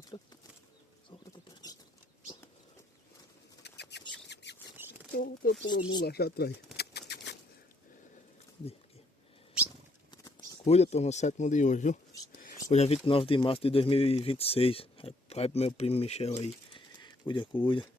Solta. Solta, papai. Tô pulando lá atrás. Cuida, turma, o sétimo de hoje, viu? Hoje é 29 de março de 2026. Vai pro meu primo Michel aí. Cuida.